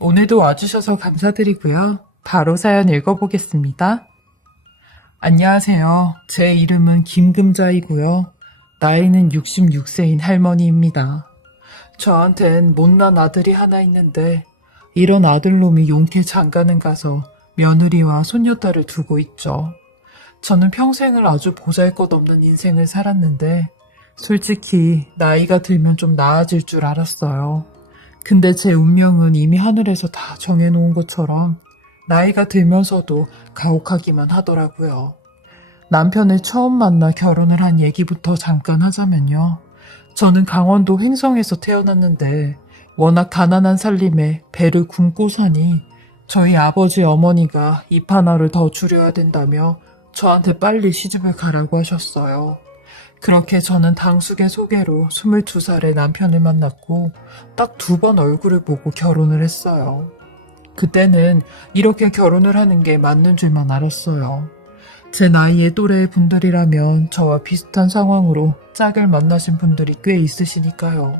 오늘도 와주셔서 감사드리고요. 바로 사연 읽어보겠습니다. 안녕하세요. 제 이름은 김금자이고요. 나이는 66세인 할머니입니다. 저한텐 못난 아들이 하나 있는데 이런 아들놈이 용케 장가는 가서 며느리와 손녀딸을 두고 있죠. 저는 평생을 아주 보잘것없는 인생을 살았는데 솔직히 나이가 들면 좀 나아질 줄 알았어요. 근데 제 운명은 이미 하늘에서 다 정해놓은 것처럼 나이가 들면서도 가혹하기만 하더라고요. 남편을 처음 만나 결혼을 한 얘기부터 잠깐 하자면요. 저는 강원도 횡성에서 태어났는데 워낙 가난한 살림에 배를 굶고 사니 저희 아버지 어머니가 입 하나를 더 줄여야 된다며 저한테 빨리 시집을 가라고 하셨어요. 그렇게 저는 당숙의 소개로 22살에 남편을 만났고 딱 2번 얼굴을 보고 결혼을 했어요. 그때는 이렇게 결혼을 하는 게 맞는 줄만 알았어요. 제 나이의 또래의 분들이라면 저와 비슷한 상황으로 짝을 만나신 분들이 꽤 있으시니까요.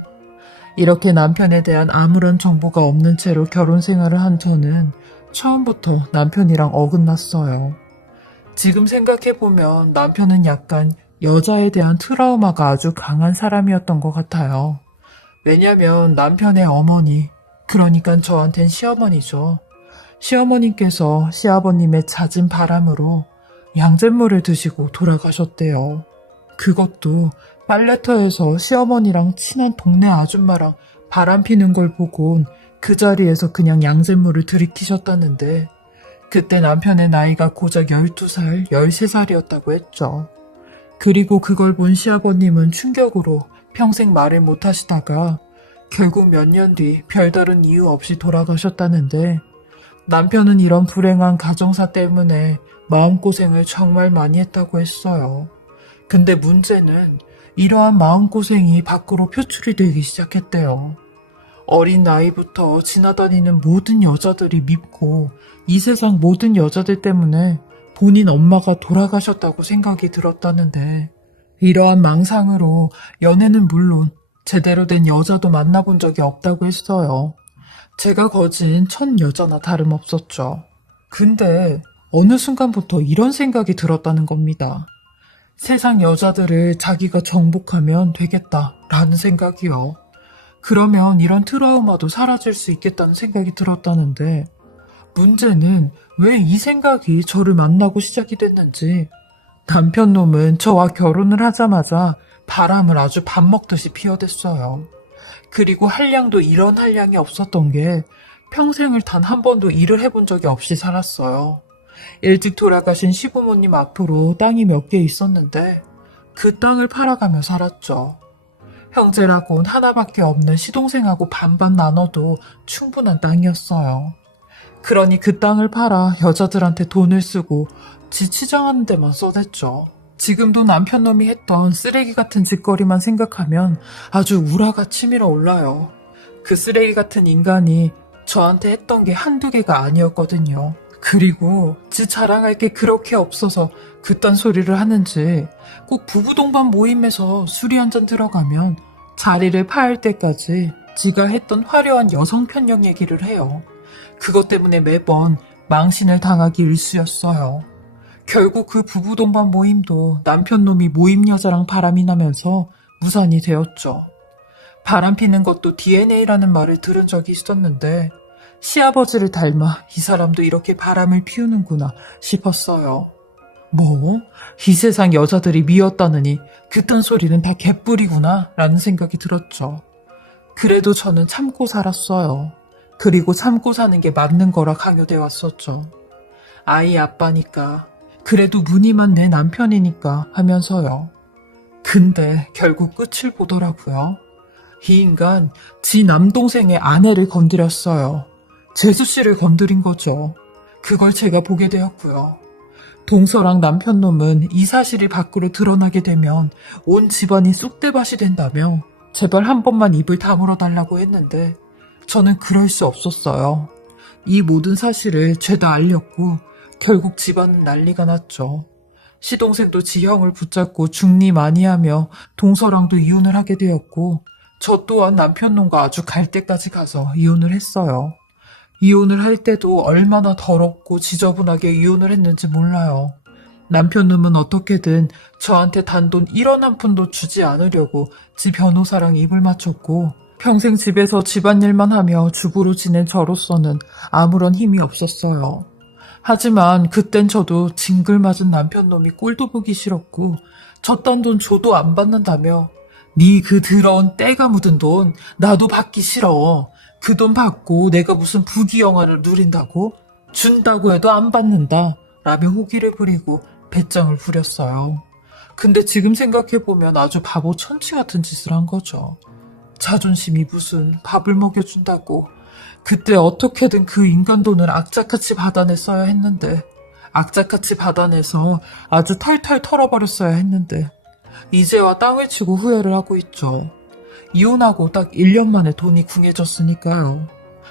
이렇게 남편에 대한 아무런 정보가 없는 채로 결혼 생활을 한 저는 처음부터 남편이랑 어긋났어요. 지금 생각해보면 남편은 약간 여자에 대한 트라우마가 아주 강한 사람이었던 것 같아요. 왜냐면 남편의 어머니, 그러니까 저한텐 시어머니죠. 시어머님께서 시아버님의 잦은 바람으로 양잿물을 드시고 돌아가셨대요. 그것도 빨래터에서 시어머니랑 친한 동네 아줌마랑 바람 피는 걸 보곤 그 자리에서 그냥 양잿물을 들이키셨다는데 그때 남편의 나이가 고작 12살, 13살이었다고 했죠. 그리고 그걸 본 시아버님은 충격으로 평생 말을 못하시다가 결국 몇 년 뒤 별다른 이유 없이 돌아가셨다는데 남편은 이런 불행한 가정사 때문에 마음고생을 정말 많이 했다고 했어요. 근데 문제는 이러한 마음고생이 밖으로 표출이 되기 시작했대요. 어린 나이부터 지나다니는 모든 여자들이 밉고 이 세상 모든 여자들 때문에 본인 엄마가 돌아가셨다고 생각이 들었다는데 이러한 망상으로 연애는 물론 제대로 된 여자도 만나본 적이 없다고 했어요. 제가 거진 첫 여자나 다름없었죠. 근데 어느 순간부터 이런 생각이 들었다는 겁니다. 세상 여자들을 자기가 정복하면 되겠다라는 생각이요. 그러면 이런 트라우마도 사라질 수 있겠다는 생각이 들었다는데 문제는 왜 이 생각이 저를 만나고 시작이 됐는지 남편 놈은 저와 결혼을 하자마자 바람을 아주 밥 먹듯이 피워댔어요. 그리고 한량도 이런 한량이 없었던 게 평생을 단 한 번도 일을 해본 적이 없이 살았어요. 일찍 돌아가신 시부모님 앞으로 땅이 몇 개 있었는데 그 땅을 팔아가며 살았죠. 형제라곤 하나밖에 없는 시동생하고 반반 나눠도 충분한 땅이었어요. 그러니 그 땅을 팔아 여자들한테 돈을 쓰고 지 치장하는 데만 써댔죠. 지금도 남편 놈이 했던 쓰레기 같은 짓거리만 생각하면 아주 우라가 치밀어 올라요. 그 쓰레기 같은 인간이 저한테 했던 게 한두 개가 아니었거든요. 그리고 지 자랑할 게 그렇게 없어서 그딴 소리를 하는지 꼭 부부동반 모임에서 술이 한 잔 들어가면 자리를 파할 때까지 지가 했던 화려한 여성 편력 얘기를 해요. 그것 때문에 매번 망신을 당하기 일쑤였어요. 결국 그 부부 동반 모임도 남편 놈이 모임 여자랑 바람이 나면서 무산이 되었죠. 바람 피는 것도 DNA라는 말을 들은 적이 있었는데 시아버지를 닮아 이 사람도 이렇게 바람을 피우는구나 싶었어요. 뭐? 이 세상 여자들이 미웠다느니 그딴 소리는 다 개뿔이구나 라는 생각이 들었죠. 그래도 저는 참고 살았어요. 그리고 참고 사는 게 맞는 거라 강요돼 왔었죠. 아이 아빠니까 그래도 무늬만 내 남편이니까 하면서요. 근데 결국 끝을 보더라고요. 이 인간 지 남동생의 아내를 건드렸어요. 재수씨를 건드린 거죠. 그걸 제가 보게 되었고요. 동서랑 남편 놈은 이 사실이 밖으로 드러나게 되면 온 집안이 쑥대밭이 된다며 제발 한 번만 입을 다물어 달라고 했는데 저는 그럴 수 없었어요. 이 모든 사실을 죄다 알렸고 결국 집안은 난리가 났죠. 시동생도 지형을 붙잡고 중리 많이 하며 동서랑도 이혼을 하게 되었고 저 또한 남편 놈과 아주 갈 때까지 가서 이혼을 했어요. 이혼을 할 때도 얼마나 더럽고 지저분하게 이혼을 했는지 몰라요. 남편놈은 어떻게든 저한테 단돈 1원 한 푼도 주지 않으려고 지 변호사랑 입을 맞췄고 평생 집에서 집안일만 하며 주부로 지낸 저로서는 아무런 힘이 없었어요. 하지만 그땐 저도 징글맞은 남편놈이 꼴도 보기 싫었고 저딴 돈 줘도 안 받는다며 네 그 더러운 때가 묻은 돈 나도 받기 싫어. 그 돈 받고 내가 무슨 부귀영화를 누린다고? 준다고 해도 안 받는다. 라며 호기를 부리고 배짱을 부렸어요. 근데 지금 생각해보면 아주 바보 천치 같은 짓을 한 거죠. 자존심이 무슨 밥을 먹여준다고. 그때 어떻게든 그 인간 돈을 악착같이 받아냈어야 했는데 악착같이 받아내서 아주 탈탈 털어버렸어야 했는데 이제와 땅을 치고 후회를 하고 있죠. 이혼하고 딱 1년 만에 돈이 궁해졌으니까요.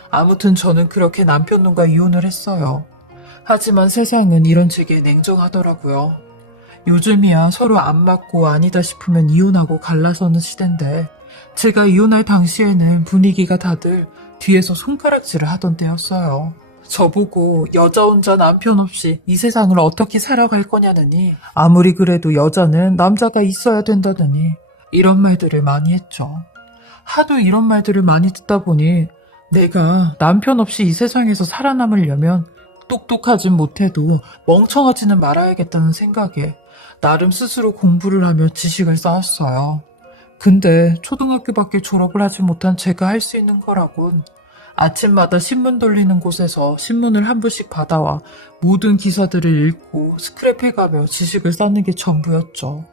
아무튼 저는 그렇게 남편놈과 이혼을 했어요. 하지만 세상은 이런 제게 냉정하더라고요. 요즘이야 서로 안 맞고 아니다 싶으면 이혼하고 갈라서는 시댄데 제가 이혼할 당시에는 분위기가 다들 뒤에서 손가락질을 하던 때였어요. 저보고 여자 혼자 남편 없이 이 세상을 어떻게 살아갈 거냐느니 아무리 그래도 여자는 남자가 있어야 된다더니 이런 말들을 많이 했죠. 하도 이런 말들을 많이 듣다 보니 내가 남편 없이 이 세상에서 살아남으려면 똑똑하진 못해도 멍청하지는 말아야겠다는 생각에 나름 스스로 공부를 하며 지식을 쌓았어요. 근데 초등학교밖에 졸업을 하지 못한 제가 할 수 있는 거라곤 아침마다 신문 돌리는 곳에서 신문을 한 부씩 받아와 모든 기사들을 읽고 스크랩해가며 지식을 쌓는 게 전부였죠.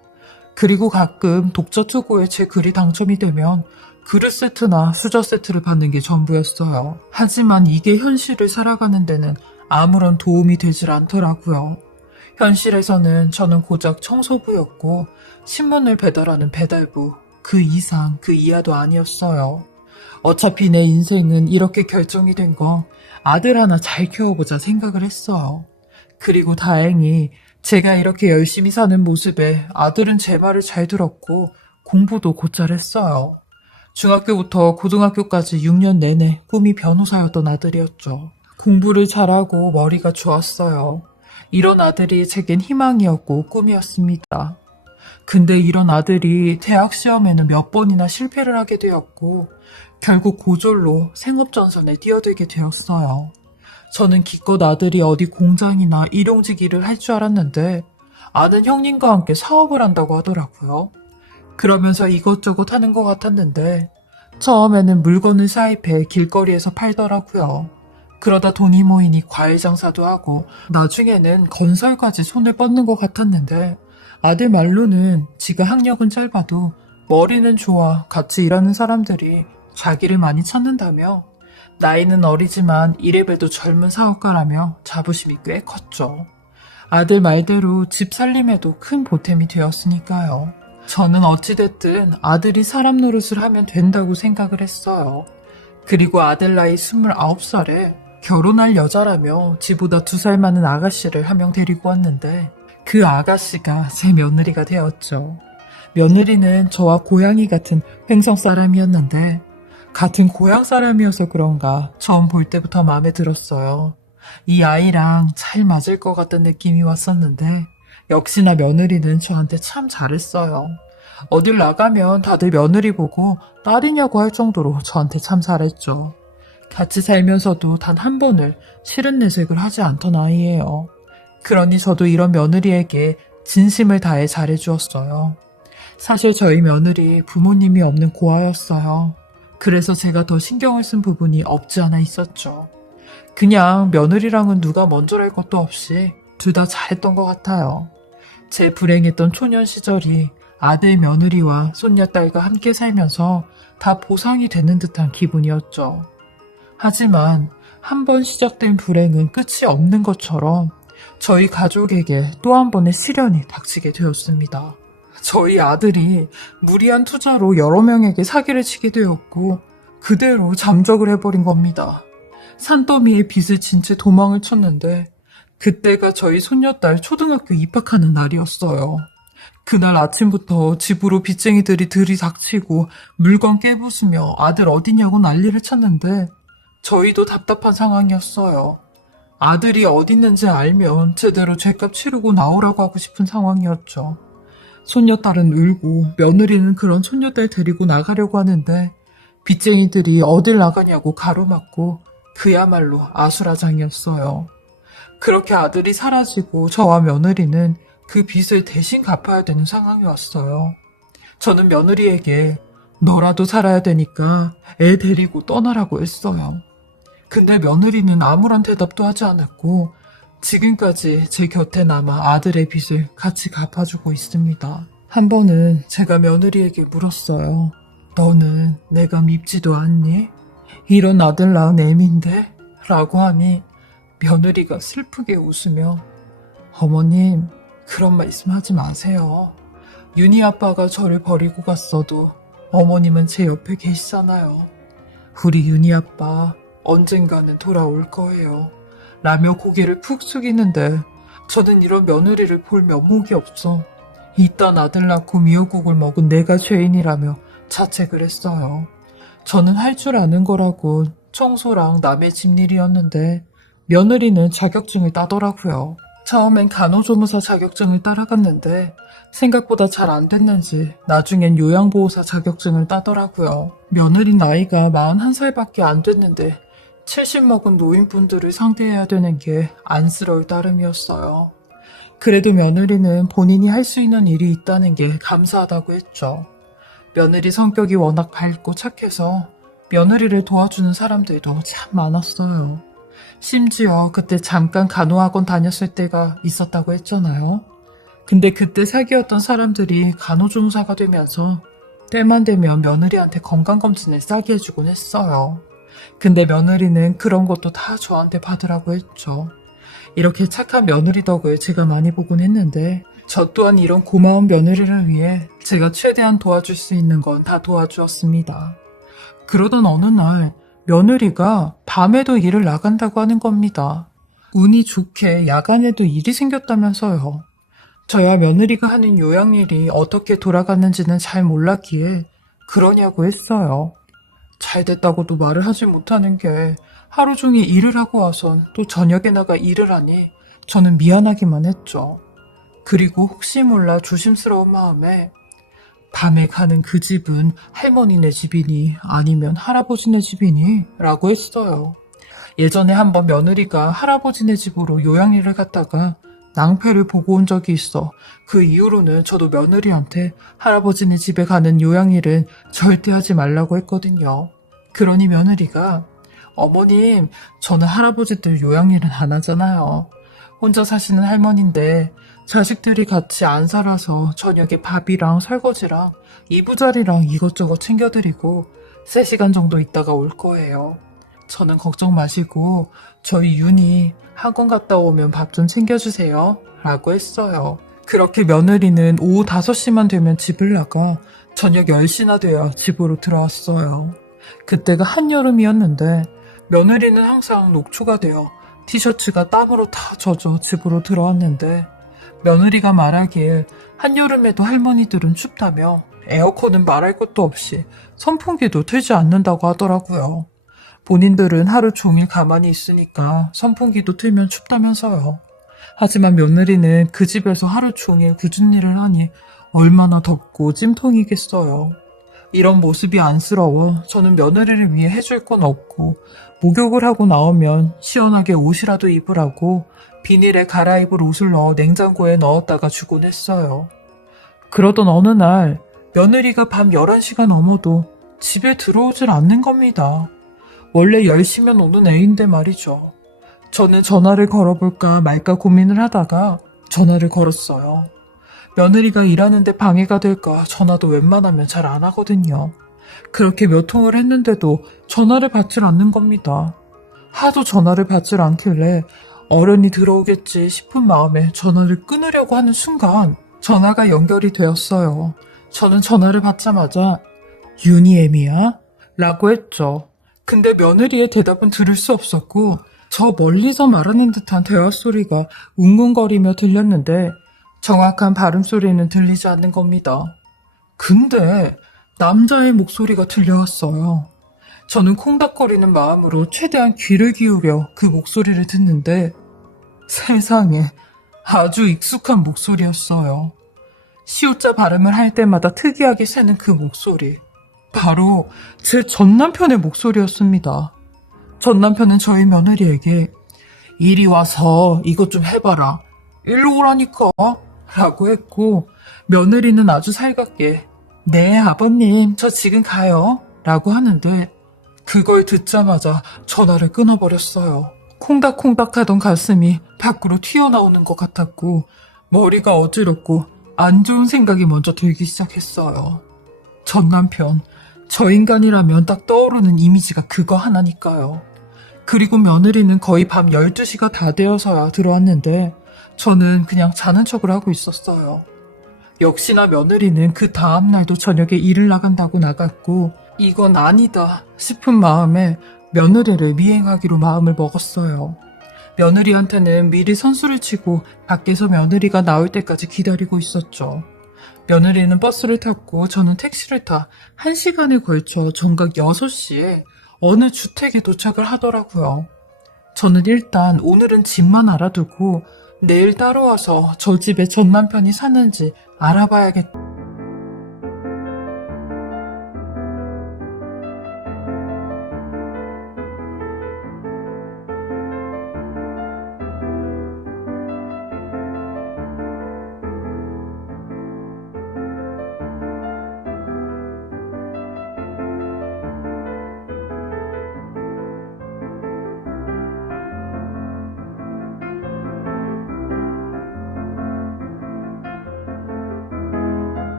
그리고 가끔 독자 투고에 제 글이 당첨이 되면 그릇 세트나 수저 세트를 받는 게 전부였어요. 하지만 이게 현실을 살아가는 데는 아무런 도움이 되질 않더라고요. 현실에서는 저는 고작 청소부였고 신문을 배달하는 배달부, 그 이상 그 이하도 아니었어요. 어차피 내 인생은 이렇게 결정이 된 거 아들 하나 잘 키워보자 생각을 했어요. 그리고 다행히 제가 이렇게 열심히 사는 모습에 아들은 제 말을 잘 들었고 공부도 곧잘 했어요. 중학교부터 고등학교까지 6년 내내 꿈이 변호사였던 아들이었죠. 공부를 잘하고 머리가 좋았어요. 이런 아들이 제겐 희망이었고 꿈이었습니다. 근데 이런 아들이 대학 시험에는 몇 번이나 실패를 하게 되었고 결국 고졸로 생업전선에 뛰어들게 되었어요. 저는 기껏 아들이 어디 공장이나 일용직 일을 할 줄 알았는데 아는 형님과 함께 사업을 한다고 하더라고요. 그러면서 이것저것 하는 것 같았는데 처음에는 물건을 사입해 길거리에서 팔더라고요. 그러다 돈이 모이니 과일 장사도 하고 나중에는 건설까지 손을 뻗는 것 같았는데 아들 말로는 지가 학력은 짧아도 머리는 좋아 같이 일하는 사람들이 자기를 많이 찾는다며 나이는 어리지만 이래봬도 젊은 사업가라며 자부심이 꽤 컸죠. 아들 말대로 집 살림에도 큰 보탬이 되었으니까요. 저는 어찌됐든 아들이 사람 노릇을 하면 된다고 생각을 했어요. 그리고 아들 나이 29살에 결혼할 여자라며 지보다 2살 많은 아가씨를 한 명 데리고 왔는데 그 아가씨가 제 며느리가 되었죠. 며느리는 저와 고향이 같은 횡성 사람이었는데 같은 고향 사람이어서 그런가 처음 볼 때부터 마음에 들었어요. 이 아이랑 잘 맞을 것 같은 느낌이 왔었는데 역시나 며느리는 저한테 참 잘했어요. 어딜 나가면 다들 며느리 보고 딸이냐고 할 정도로 저한테 참 잘했죠. 같이 살면서도 단 한 번을 싫은 내색을 하지 않던 아이예요. 그러니 저도 이런 며느리에게 진심을 다해 잘해주었어요. 사실 저희 며느리 부모님이 없는 고아였어요. 그래서 제가 더 신경을 쓴 부분이 없지 않아 있었죠. 그냥 며느리랑은 누가 먼저랄 것도 없이 둘 다 잘했던 것 같아요. 제 불행했던 초년 시절이 아들 며느리와 손녀딸과 함께 살면서 다 보상이 되는 듯한 기분이었죠. 하지만 한 번 시작된 불행은 끝이 없는 것처럼 저희 가족에게 또 한 번의 시련이 닥치게 되었습니다. 저희 아들이 무리한 투자로 여러 명에게 사기를 치게 되었고 그대로 잠적을 해버린 겁니다. 산더미에 빚을 진 채 도망을 쳤는데 그때가 저희 손녀딸 초등학교 입학하는 날이었어요. 그날 아침부터 집으로 빚쟁이들이 들이닥치고 물건 깨부수며 아들 어디냐고 난리를 쳤는데 저희도 답답한 상황이었어요. 아들이 어디 있는지 알면 제대로 죗값 치르고 나오라고 하고 싶은 상황이었죠. 손녀딸은 울고 며느리는 그런 손녀딸 데리고 나가려고 하는데 빚쟁이들이 어딜 나가냐고 가로막고 그야말로 아수라장이었어요. 그렇게 아들이 사라지고 저와 며느리는 그 빚을 대신 갚아야 되는 상황이 왔어요. 저는 며느리에게 너라도 살아야 되니까 애 데리고 떠나라고 했어요. 근데 며느리는 아무런 대답도 하지 않았고 지금까지 제 곁에 남아 아들의 빚을 같이 갚아주고 있습니다. 한 번은 제가 며느리에게 물었어요. 너는 내가 밉지도 않니? 이런 아들 낳은 애인데? 라고 하니 며느리가 슬프게 웃으며 어머님, 그런 말씀하지 마세요. 윤희 아빠가 저를 버리고 갔어도 어머님은 제 옆에 계시잖아요. 우리 윤희 아빠 언젠가는 돌아올 거예요. 라며 고개를 푹 숙이는데 저는 이런 며느리를 볼 면목이 없어 이딴 아들 낳고 미역국을 먹은 내가 죄인이라며 자책을 했어요. 저는 할 줄 아는 거라고 청소랑 남의 집일이었는데 며느리는 자격증을 따더라고요. 처음엔 간호조무사 자격증을 따라갔는데 생각보다 잘 안 됐는지 나중엔 요양보호사 자격증을 따더라고요. 며느리 나이가 41살밖에 안 됐는데 70 먹은 노인분들을 상대해야 되는 게 안쓰러울 따름이었어요. 그래도 며느리는 본인이 할 수 있는 일이 있다는 게 감사하다고 했죠. 며느리 성격이 워낙 밝고 착해서 며느리를 도와주는 사람들도 참 많았어요. 심지어 그때 잠깐 간호학원 다녔을 때가 있었다고 했잖아요. 근데 그때 사귀었던 사람들이 간호조무사가 되면서 때만 되면 며느리한테 건강검진을 싸게 해주곤 했어요. 근데 며느리는 그런 것도 다 저한테 받으라고 했죠. 이렇게 착한 며느리 덕을 제가 많이 보곤 했는데 저 또한 이런 고마운 며느리를 위해 제가 최대한 도와줄 수 있는 건 다 도와주었습니다. 그러던 어느 날 며느리가 밤에도 일을 나간다고 하는 겁니다. 운이 좋게 야간에도 일이 생겼다면서요. 저야 며느리가 하는 요양일이 어떻게 돌아갔는지는 잘 몰랐기에 그러냐고 했어요. 잘 됐다고도 말을 하지 못하는 게 하루 종일 일을 하고 와선 또 저녁에 나가 일을 하니 저는 미안하기만 했죠. 그리고 혹시 몰라 조심스러운 마음에 밤에 가는 그 집은 할머니네 집이니 아니면 할아버지네 집이니? 라고 했어요. 예전에 한번 며느리가 할아버지네 집으로 요양일을 갔다가 낭패를 보고 온 적이 있어 그 이후로는 저도 며느리한테 할아버지네 집에 가는 요양일은 절대 하지 말라고 했거든요. 그러니 며느리가 어머님, 저는 할아버지들 요양일은 안 하잖아요. 혼자 사시는 할머니인데 자식들이 같이 안 살아서 저녁에 밥이랑 설거지랑 이부자리랑 이것저것 챙겨드리고 3시간 정도 있다가 올 거예요. 저는 걱정 마시고 저희 윤이 학원 갔다 오면 밥 좀 챙겨주세요. 라고 했어요. 그렇게 며느리는 오후 5시만 되면 집을 나가 저녁 10시나 돼야 집으로 들어왔어요. 그때가 한여름이었는데 며느리는 항상 녹초가 되어 티셔츠가 땀으로 다 젖어 집으로 들어왔는데 며느리가 말하길 한여름에도 할머니들은 춥다며 에어컨은 말할 것도 없이 선풍기도 틀지 않는다고 하더라고요. 본인들은 하루 종일 가만히 있으니까 선풍기도 틀면 춥다면서요. 하지만 며느리는 그 집에서 하루 종일 굳은 일을 하니 얼마나 덥고 찜통이겠어요. 이런 모습이 안쓰러워 저는 며느리를 위해 해줄 건 없고 목욕을 하고 나오면 시원하게 옷이라도 입으라고 비닐에 갈아입을 옷을 넣어 냉장고에 넣었다가 주곤 했어요. 그러던 어느 날 며느리가 밤 11시가 넘어도 집에 들어오질 않는 겁니다. 원래 10시면 오는 애인데 말이죠. 저는 전화를 걸어볼까 말까 고민을 하다가 전화를 걸었어요. 며느리가 일하는데 방해가 될까 전화도 웬만하면 잘 안 하거든요. 그렇게 몇 통을 했는데도 전화를 받질 않는 겁니다. 하도 전화를 받질 않길래 어련히 들어오겠지 싶은 마음에 전화를 끊으려고 하는 순간 전화가 연결이 되었어요. 저는 전화를 받자마자 유니엠이야? 라고 했죠. 근데 며느리의 대답은 들을 수 없었고 저 멀리서 말하는 듯한 대화 소리가 웅웅거리며 들렸는데 정확한 발음 소리는 들리지 않는 겁니다. 근데 남자의 목소리가 들려왔어요. 저는 콩닥거리는 마음으로 최대한 귀를 기울여 그 목소리를 듣는데 세상에 아주 익숙한 목소리였어요. 시옷자 발음을 할 때마다 특이하게 새는 그 목소리. 바로 제 전남편의 목소리였습니다. 전남편은 저희 며느리에게 이리 와서 이것 좀 해봐라. 일로 오라니까. 라고 했고 며느리는 아주 살갑게 네 아버님 저 지금 가요. 라고 하는데 그걸 듣자마자 전화를 끊어버렸어요. 콩닥콩닥 하던 가슴이 밖으로 튀어나오는 것 같았고 머리가 어지럽고 안 좋은 생각이 먼저 들기 시작했어요. 전 남편, 저 인간이라면 딱 떠오르는 이미지가 그거 하나니까요. 그리고 며느리는 거의 밤 12시가 다 되어서야 들어왔는데 저는 그냥 자는 척을 하고 있었어요. 역시나 며느리는 그 다음날도 저녁에 일을 나간다고 나갔고 이건 아니다 싶은 마음에 며느리를 미행하기로 마음을 먹었어요. 며느리한테는 미리 선수를 치고 밖에서 며느리가 나올 때까지 기다리고 있었죠. 며느리는 버스를 탔고 저는 택시를 타 1시간에 걸쳐 정각 6시에 어느 주택에 도착을 하더라고요. 저는 일단 오늘은 집만 알아두고 내일 따라와서 저 집에 전 남편이 사는지 알아봐야겠다.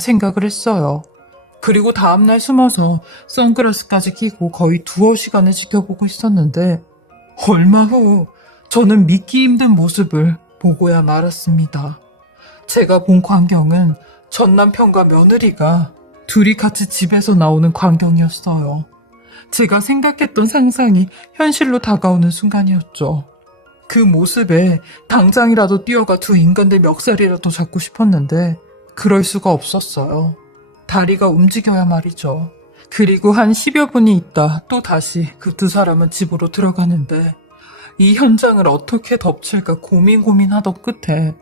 생각을 했어요. 그리고 다음날 숨어서 선글라스까지 끼고 거의 2시간을 지켜보고 있었는데 얼마 후 저는 믿기 힘든 모습을 보고야 말았습니다. 제가 본 광경은 전 남편과 며느리가 둘이 같이 집에서 나오는 광경이었어요. 제가 생각했던 상상이 현실로 다가오는 순간이었죠. 그 모습에 당장이라도 뛰어가 두 인간들 멱살이라도 잡고 싶었는데 그럴 수가 없었어요. 다리가 움직여야 말이죠. 그리고 한 10여 분이 있다 또 다시 그 두 사람은 집으로 들어가는데 이 현장을 어떻게 덮칠까 고민하던 끝에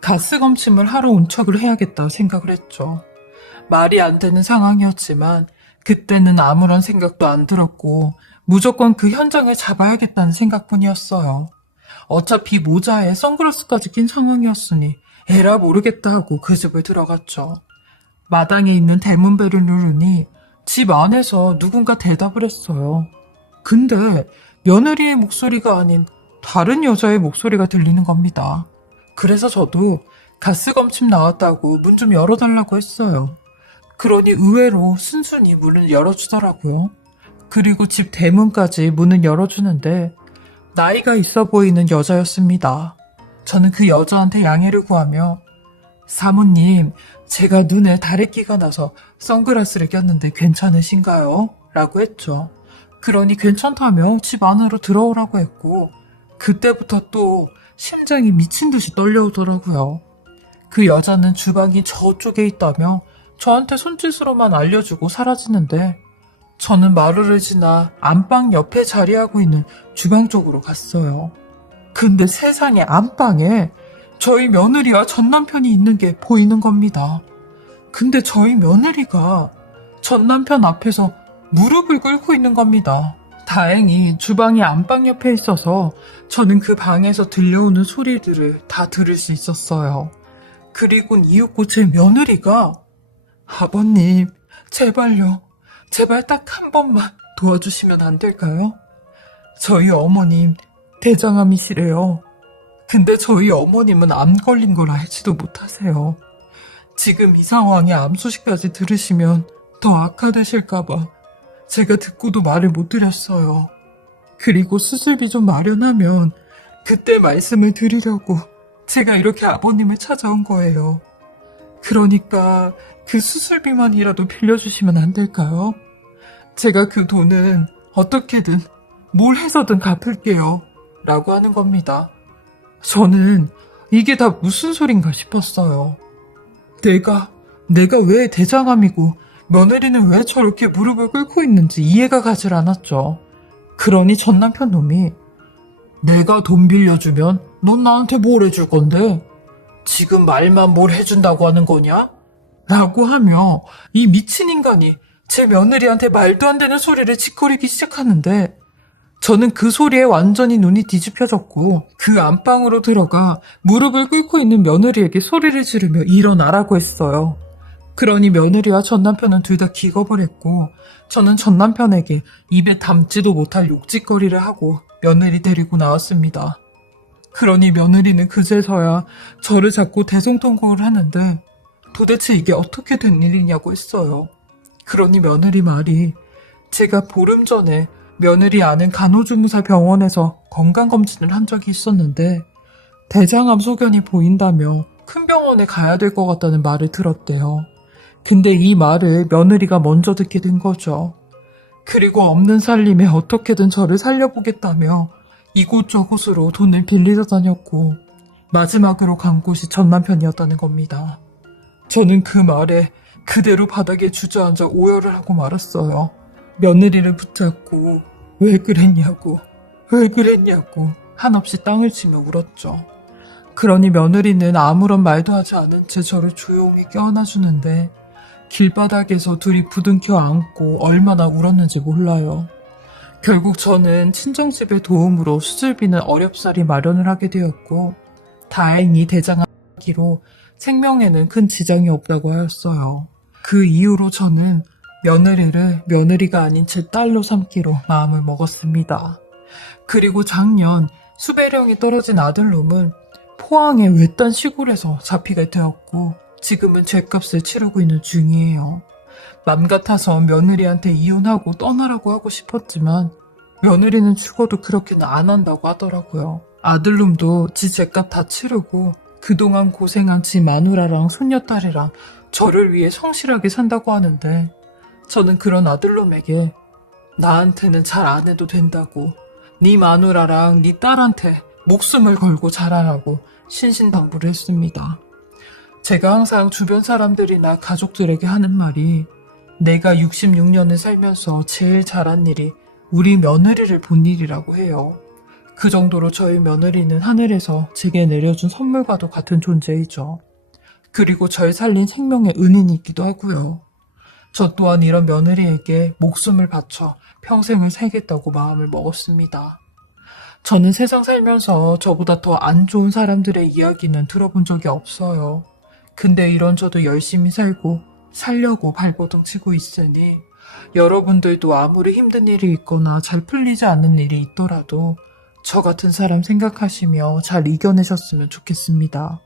가스검침을 하러 온 척을 해야겠다 생각을 했죠. 말이 안 되는 상황이었지만 그때는 아무런 생각도 안 들었고 무조건 그 현장을 잡아야겠다는 생각뿐이었어요. 어차피 모자에 선글라스까지 낀 상황이었으니 에라 모르겠다 하고 그 집을 들어갔죠. 마당에 있는 대문벨을 누르니 집 안에서 누군가 대답을 했어요. 근데 며느리의 목소리가 아닌 다른 여자의 목소리가 들리는 겁니다. 그래서 저도 가스검침 나왔다고 문 좀 열어달라고 했어요. 그러니 의외로 순순히 문을 열어주더라고요. 그리고 집 대문까지 문을 열어주는데 나이가 있어 보이는 여자였습니다. 저는 그 여자한테 양해를 구하며 사모님, 제가 눈에 다래끼가 나서 선글라스를 꼈는데 괜찮으신가요? 라고 했죠. 그러니 괜찮다며 집 안으로 들어오라고 했고 그때부터 또 심장이 미친 듯이 떨려오더라고요. 그 여자는 주방이 저쪽에 있다며 저한테 손짓으로만 알려주고 사라지는데 저는 마루를 지나 안방 옆에 자리하고 있는 주방 쪽으로 갔어요. 근데 세상에 안방에 저희 며느리와 전 남편이 있는 게 보이는 겁니다. 근데 저희 며느리가 전 남편 앞에서 무릎을 꿇고 있는 겁니다. 다행히 주방이 안방 옆에 있어서 저는 그 방에서 들려오는 소리들을 다 들을 수 있었어요. 그리고 이윽고 제 며느리가 아버님, 제발요. 제발 딱 한 번만 도와주시면 안 될까요? 저희 어머님 대장암이시래요. 근데 저희 어머님은 암 걸린 걸 알지도 못하세요. 지금 이 상황에 암 소식까지 들으시면 더 악화되실까봐 제가 듣고도 말을 못 드렸어요. 그리고 수술비 좀 마련하면 그때 말씀을 드리려고 제가 이렇게 아버님을 찾아온 거예요. 그러니까 그 수술비만이라도 빌려주시면 안 될까요? 제가 그 돈은 어떻게든 뭘 해서든 갚을게요. 라고 하는 겁니다. 저는 이게 다 무슨 소린가 싶었어요. 내가 왜 대장암이고 며느리는 왜 저렇게 무릎을 꿇고 있는지 이해가 가질 않았죠. 그러니 전 남편 놈이 내가 돈 빌려주면 넌 나한테 뭘 해줄 건데? 지금 말만 뭘 해준다고 하는 거냐? 라고 하며 이 미친 인간이 제 며느리한테 말도 안 되는 소리를 짓거리기 시작하는데 저는 그 소리에 완전히 눈이 뒤집혀졌고 그 안방으로 들어가 무릎을 꿇고 있는 며느리에게 소리를 지르며 일어나라고 했어요. 그러니 며느리와 전 남편은 둘 다 기겁을 했고 저는 전 남편에게 입에 담지도 못할 욕짓거리를 하고 며느리 데리고 나왔습니다. 그러니 며느리는 그제서야 저를 잡고 대성통곡을 하는데 도대체 이게 어떻게 된 일이냐고 했어요. 그러니 며느리 말이 제가 보름 전에 며느리 아는 간호조무사 병원에서 건강검진을 한 적이 있었는데 대장암 소견이 보인다며 큰 병원에 가야 될 것 같다는 말을 들었대요. 근데 이 말을 며느리가 먼저 듣게 된 거죠. 그리고 없는 살림에 어떻게든 저를 살려보겠다며 이곳저곳으로 돈을 빌리러 다녔고 마지막으로 간 곳이 전 남편이었다는 겁니다. 저는 그 말에 그대로 바닥에 주저앉아 오열을 하고 말았어요. 며느리를 붙잡고 왜 그랬냐고 한없이 땅을 치며 울었죠. 그러니 며느리는 아무런 말도 하지 않은 채 저를 조용히 껴안아주는데 길바닥에서 둘이 부둥켜 안고 얼마나 울었는지 몰라요. 결국 저는 친정집의 도움으로 수술비는 어렵사리 마련을 하게 되었고 다행히 대장암기로 생명에는 큰 지장이 없다고 하였어요. 그 이후로 저는 며느리를 며느리가 아닌 제 딸로 삼기로 마음을 먹었습니다. 그리고 작년 수배령이 떨어진 아들놈은 포항의 외딴 시골에서 잡히게 되었고 지금은 죗값을 치르고 있는 중이에요. 맘 같아서 며느리한테 이혼하고 떠나라고 하고 싶었지만 며느리는 죽어도 그렇게는 안 한다고 하더라고요. 아들놈도 지 죗값 다 치르고 그동안 고생한 지 마누라랑 손녀딸이랑 저를 위해 성실하게 산다고 하는데 저는 그런 아들놈에게 나한테는 잘 안 해도 된다고 네 마누라랑 네 딸한테 목숨을 걸고 자라라고 신신당부를 했습니다. 제가 항상 주변 사람들이나 가족들에게 하는 말이 내가 66년을 살면서 제일 잘한 일이 우리 며느리를 본 일이라고 해요. 그 정도로 저희 며느리는 하늘에서 제게 내려준 선물과도 같은 존재이죠. 그리고 절 살린 생명의 은인이기도 하고요. 저 또한 이런 며느리에게 목숨을 바쳐 평생을 살겠다고 마음을 먹었습니다. 저는 세상 살면서 저보다 더 안 좋은 사람들의 이야기는 들어본 적이 없어요. 근데 이런 저도 열심히 살고 살려고 발버둥 치고 있으니 여러분들도 아무리 힘든 일이 있거나 잘 풀리지 않는 일이 있더라도 저 같은 사람 생각하시며 잘 이겨내셨으면 좋겠습니다.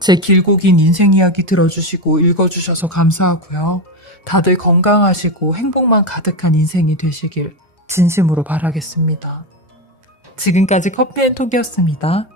제 길고 긴 인생 이야기 들어주시고 읽어주셔서 감사하고요. 다들 건강하시고 행복만 가득한 인생이 되시길 진심으로 바라겠습니다. 지금까지 커피앤톡이었습니다.